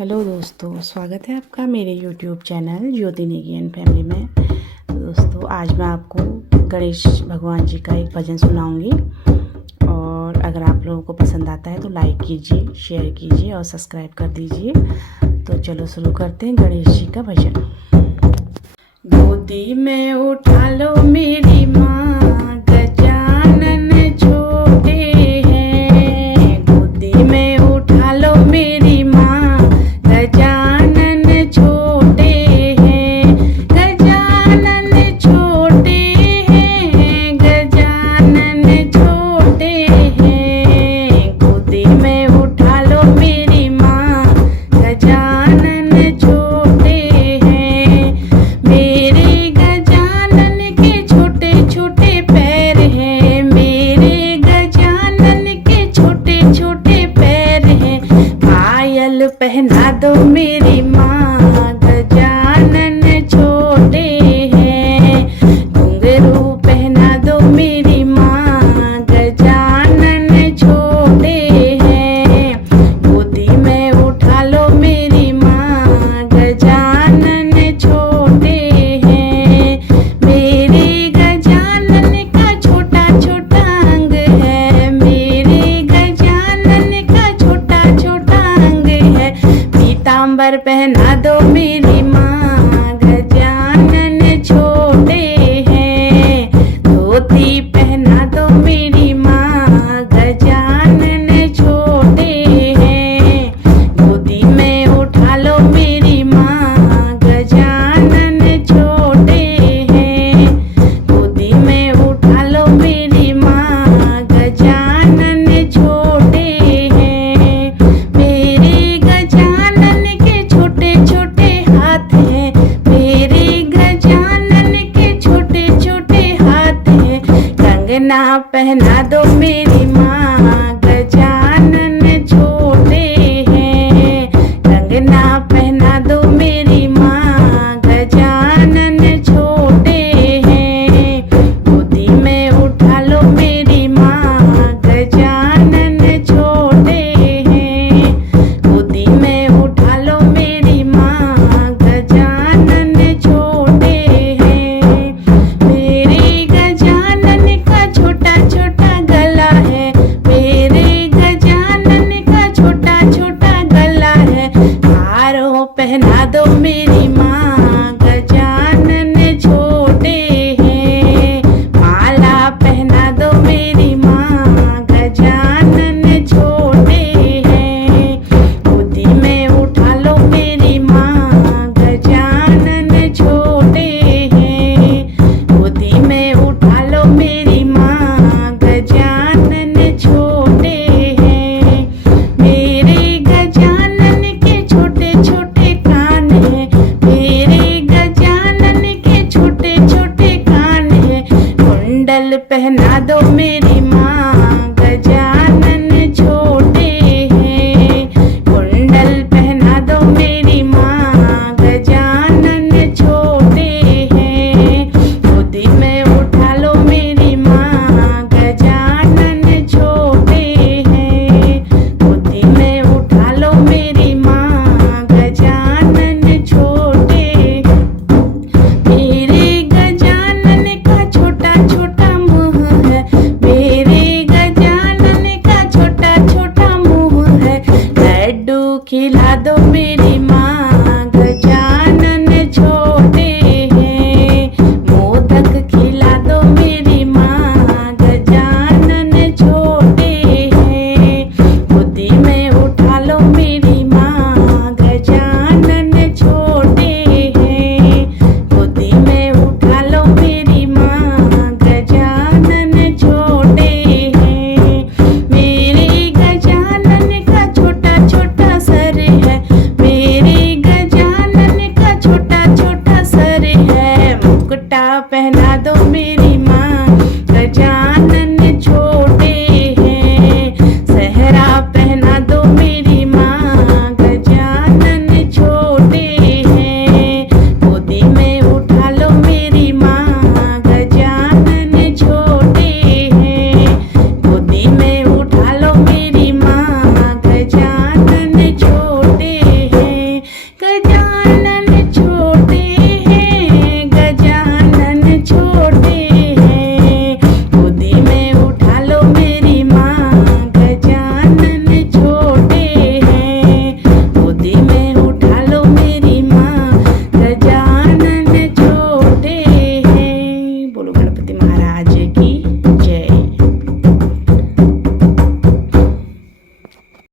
Hello दोस्तों, स्वागत है आपका मेरे YouTube channel Jyoti Negi and family में। तो दोस्तों, आज मैं आपको गणेश भगवान जी का एक भजन सुनाऊंगी और अगर आप लोगों को पसंद आता है तो लाइक कीजिए, शेयर कीजिए और सब्सक्राइब कर दीजिए। तो चलो शुरू करते हैं गणेश जी का भजन। गोदी में उठा लो मेरी माँ, गजानन छोटे हैं। गोदी में उठा लो मेरी माँ, गजानन छोटे हैं। गजानन छोटे हैं, गजानन छोटे हैं। गोदी में उठा लो मेरी माँ, गजानन छोटे हैं। मेरे गजानन के छोटे छोटे पैर हैं, मेरे गजानन के छोटे छोटे पैर हैं। पायल पहना दो मेरी माँ, गजानन छोटे हैं। घुंघरू पहना दो मेरी माँ, गजानन छोटे हैं। गोदी में उठा लो मेरी माँ, गजानन छोटे हैं। मेरे गजानन का छोटा छोटा अंग है, मेरे गजानन का छोटा छोटा अंग है। पीतांबर पहना दो मेरी माँ, गजानन छोटे हैं। धोती पहना दो मेरी माँ, गजानन छोटे हैं। गोदी में उठा लो मेरी माँ, गजानन छोटे हैं। गोदी में उठा लो मेरी माँ, गजानन छोटे हैं। मेरे गजानन के छोटे छोटे हाथ हैं, मेरे गजानन के छोटे छोटे हाथ हैं। कंगना पहना दो मेरी माँ, गजानन छोटे हैं। कंगना पहना दो मेरी माँ, गजानन छोटे हैं। गोदी में उठा लो मेरी माँ, गजानन छोटे हैं। गोदी में उठा लो मेरी माँ, गजानन छोटे हैं। मेरे गजानन का छोटा छोटा गला है, मेरे गजानन का छोटा छोटा गला है। हारों पहना दो मेरी माँ, गजानन छोटे हैं। माला पहना दो मेरी माँ, गजानन छोटे हैं। गोदी में उठा लो मेरी माँ, गजानन छोटे हैं। गोदी में उठा लो मेरी माँ, गजानन छोटे हैं। मेरे गजानन के छोटे छोटे कान हैं, मेरे गजानन के छोटे छोटे कान हैं। कुंडल पहना दो मेरी माँ, गजानन छोटे हैं। कुंडल पहना दो मेरी माँ, गजानन छोटे हैं। गोदी में उठा लो मेरी माँ, गजानन छोटे हैं। गोदी में उठा लो मेरी माँ, गजानन छोटे। मेरे गजानन का छोटा छोटा मुँह है, मेरे गजानन का छोटा छोटा मुँह है। लड्डू खिला दो मेरी माँ,